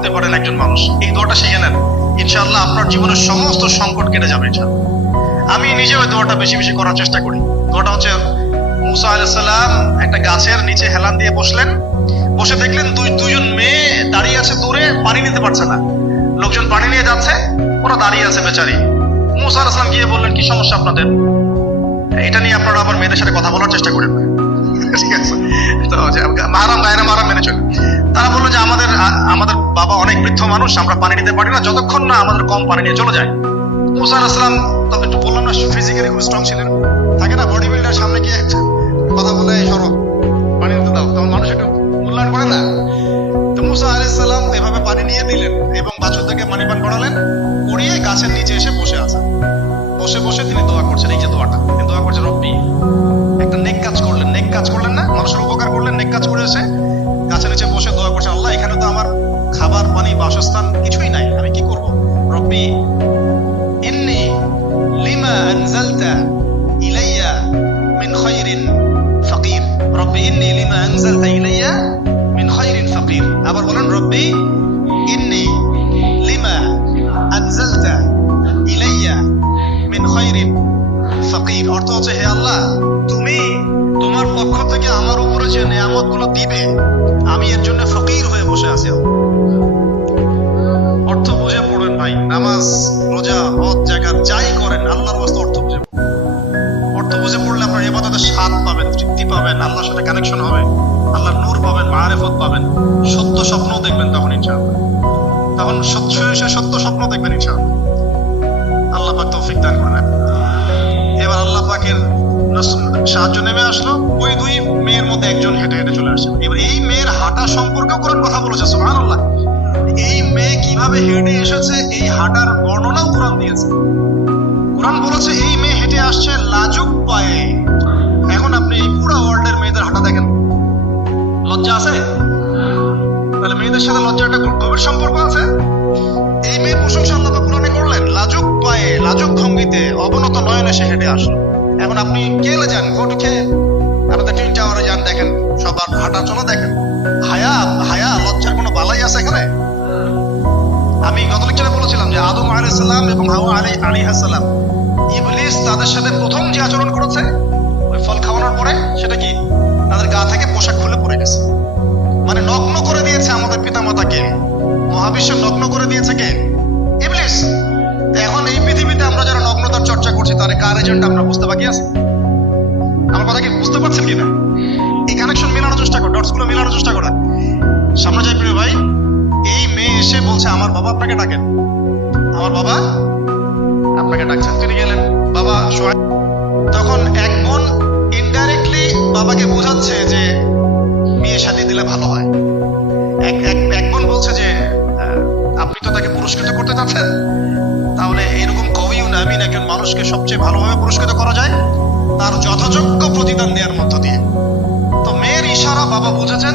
ভাবতে পারেন একজন মানুষ, এই দোয়াটা শিখে নেন, ইনশাআল্লাহ আপনার জীবনের সমস্ত সংকট কেটে যাবে ইনশাআল্লাহ। আমি নিজে ওই দোয়াটা বেশি বেশি করার চেষ্টা করি। দোয়াটা হচ্ছে, মুসা আলাইহিস সালাম একটা গাছের নিচে হেলান দিয়ে বসলেন, বসে দেখলেন দুইজন মেয়ে দাঁড়িয়ে আছে দূরে, পানি নিতে পারছে না, লোকজন পানি নিয়ে যাচ্ছে, ওরা দাঁড়িয়ে আছে বেচারি। মুসা আলাইহিস সালাম গিয়ে বললেন, কি সমস্যা আপনাদের? এটা নিয়ে আপনারা আবার মেয়েদের সাথে কথা বলার চেষ্টা করেন না, ঠিক আছে? তো মাহারাম গায়না মাহারাম মেনে চলে। তারা বললো যে আমাদের বাবা অনেক বৃদ্ধ মানুষ, আমরা পানি নিতে পারি না যতক্ষণ না আমাদের কম পানি নিয়ে চলে যায়। মুসা আলাইহিস সালাম তবে একটু বললাম না, ফিজিক্যালি খুব স্ট্রং ছিলেন, থাকে না বডি বিল্ডার, সামনে গিয়ে কথা বলে সরো পানি নিতে দাও, তখন মানুষ একটু মূল্যায়ন করে না। তো মুসা আলাইহিস সালাম এভাবে পানি নিয়ে দিলেন এবং বাছুরদেরকে পানি পান করালেন, করিয়ে গাছের নিচে এসে বসে আছেন। বসে বসে তিনি দোয়া করছেন, এই যে দোয়াটা তিনি দোয়া করছেন, রব্বি, একটা নেক কাজ করলেন না, মানুষের উপকার করলেন, নেক কাজ করে এসে গাছের নিচে বসে দোয়া করছেন, আল্লাহ এখানে তো আমার খাবার পানি বাসস্থান কিছুই নাই, আমি কি করব? রব্বি ইন্নী লিমা আনজালতা ইলাইয়া মিন খায়রিন ফাকির, রব্বি ইন্নী লিমা আনজালতা ইলাইয়া মিন খায়রিন ফাকির। আবার বলেন, রব্বি ইন্নী লিমা আনজালতা ইলাইয়া মিন খায়রিন ফাকির। অর্থ হচ্ছে, হে আল্লাহ, তুমি তোমার পক্ষ থেকে আমার উপরে যে নিয়ামতগুলো দিবে, আমি এর জন্য ফকির হয়ে বসে আছি। অর্থ বুঝে পড়েন ভাই, নামাজ রোজা হজ জাকাত যাই করেন আল্লাহর ওয়াস্তে অর্থ বুঝে পড়েন। অর্থ বুঝে পড়লে আপনার ইবাদতের স্বাদ পাবেন, তৃপ্তি পাবেন, আল্লাহর সাথে কানেকশন হবে, আল্লাহর নূর পাবেন, মাআরিফত পাবেন, সত্য স্বপ্ন দেখবেন তখন ইনশাআল্লাহ, তখন সত্য স্বপ্ন দেখবেন ইনশাআল্লাহ। আল্লাহ পাক তৌফিক দান করেন। এবার আল্লাহ পাকের সাহায্য নেমে আসলো, ওই দুই মেয়ের মধ্যে একজন হেঁটে হেঁটে চলে আসছে। এবার এই মেয়ের হাঁটা সম্পর্কে কোরআন কথা বলেছে, সুবহানাল্লাহ। এই মেয়ে কিভাবে হেঁটে এসেছে এই হাঁটার বর্ণনাও কোরআন দিয়েছে। কোরআন বলেছে এই মেয়ে হেঁটে আসছে লাজুক পায়ে। এখন আপনি এই পুরো ওয়ার্ল্ডের মেয়েদের হাঁটা দেখেন, লজ্জা আছে? তাহলে মেয়েদের সাথে লজ্জার একটা গভীর সম্পর্ক আছে। এই মেয়ের প্রশংসা আল্লাহ পাক কোরআনে করলেন, লাজুক পায়ে, লাজুক ভঙ্গিতে, অবনত নয়নে সে হেঁটে আসলো। এখন আপনি কেলে যান, কোটিকে আপনাদের টুইন টাওয়ারে যান, দেখেন সবার হাঁটা চলা দেখেন, হায়া লজ্জার কোনো বালাই আছে এখানে? আমি গত লেকচারে বলেছিলাম যে আদম আলাইহিস সালাম এবং হাওয়া আলাইহিস সালাম, ইবলিস তাদের সাথে প্রথম যে আচরণ করেছে ওই ফল খাওয়ানোর পরে, সেটা কি? তাদের গা থেকে পোশাক খুলে পড়ে গেছে, মানে নগ্ন করে দিয়েছে আমাদের পিতামাতাকে, মহাবিশ্ব নগ্ন করে দিয়েছে কে? ইবলিস। এখন এই পৃথিবীতে আমরা যারা নগ্নতার চর্চা করছি, তার কার এজেন্ট আমরা বুঝতে বাকি আছে? আমার কথা কি বুঝতে পারছেন কিনা? এই কানেকশন মেলানোর চেষ্টা করো, ডটস গুলো মেলানোর চেষ্টা করো। সামনে যাই প্রিয় ভাই, এই মেয়ে এসে বলছে, আমার বাবা আপনাকে ডাকেন, আমার বাবা আপনাকে ডাকছেন। তিনি গেলেন, বাবা শুআয়ব। তখন এক বোন ইনডাইরেক্টলি বাবাকে বোঝাচ্ছে যে বিয়ে শাদী দিলে ভালো হয়। এক বোন বলছে যে আপনি তো তাকে পুরস্কৃত করতে চাচ্ছেন, তাহলে এরকম কবিও না, আমি একজন মানুষকে সবচেয়ে ভালোভাবে পুরস্কৃত করা যায় তার যথাযোগ্য প্রতিদান দেওয়ার মধ্য দিয়ে। তো মেয়ের ইশারা বাবা বুঝেছেন,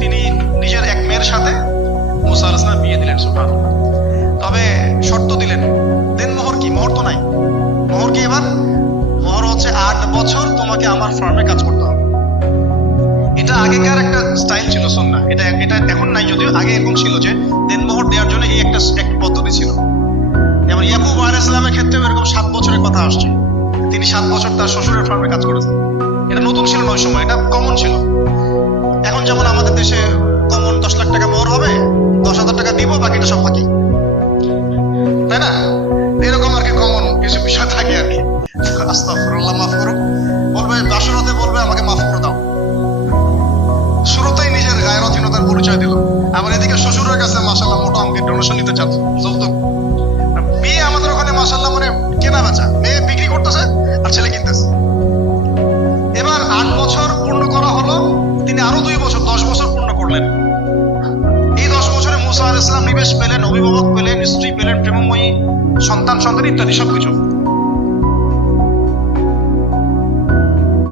তিনি নিজের এক মেয়ের সাথে মুসা আলাইহিস সালাম বিয়ে দিলেন, সুবহানাল্লাহ। তবে শর্ত দিলেন, দেনমোহর কি? মোহর তো নাই। মোহর কি? এবার মোহর হচ্ছে 8 বছর তোমাকে আমার ফার্মে কাজ করতে হবে। এটা আগেকার একটা স্টাইল ছিল, সুন্নাহ। এটা এখন নাই, যদিও আগে এরকম ছিল যে দেনমোহর দেওয়ার জন্য এই একটা পদ্ধতি ছিল। যেমন ইয়াকুব আলাইহিস সালামের ক্ষেত্রেও এরকম 7 বছরের কথা আসছে, তিনি 7 বছর তার শ্বশুরের ফার্মে কাজ করেছেন। এটা নতুন ছিল না ওই সময়, এটা কমন ছিল। এখন যেমন আমাদের দেশে কমন 10 লাখ টাকা মোহর হবে, 10,000 টাকা দিব, বাকিটা সব বাকি, তাই না? এরকম আর কি কমন কিছু বিষয় থাকে আর কি। আস্তাগফিরুল্লাহ, মাফ করুন। বলবে বাসরাতে, বলবে আমাকে মাফ করে দাও। শুরুতেই নিজের গায়রথহীনতার পরিচয় দিল। আবার এদিকে শ্বশুরের কাছে মাশাআল্লাহ মোটা অঙ্কের ডোনেশন নিতে চাচ্ছে, যৌতুক। বিয়ে আমাদের ওখানে মাশাআল্লাহ মানে কেনা বেচা, মেয়ে বিক্রি করতেছে আর ছেলে কিনতেছে। এবার 8 বছর পূর্ণ করা হলো, তিনি আরো 2 বছর 10 বছর পূর্ণ করলেন। এই 10 বছরে মুসা আলাইহিস সালাম নিবেশ পেলেন, অভিভাবক পেলেন, স্ত্রী পেলেন, প্রেমময়ী সন্তান ইত্যাদি সবকিছু।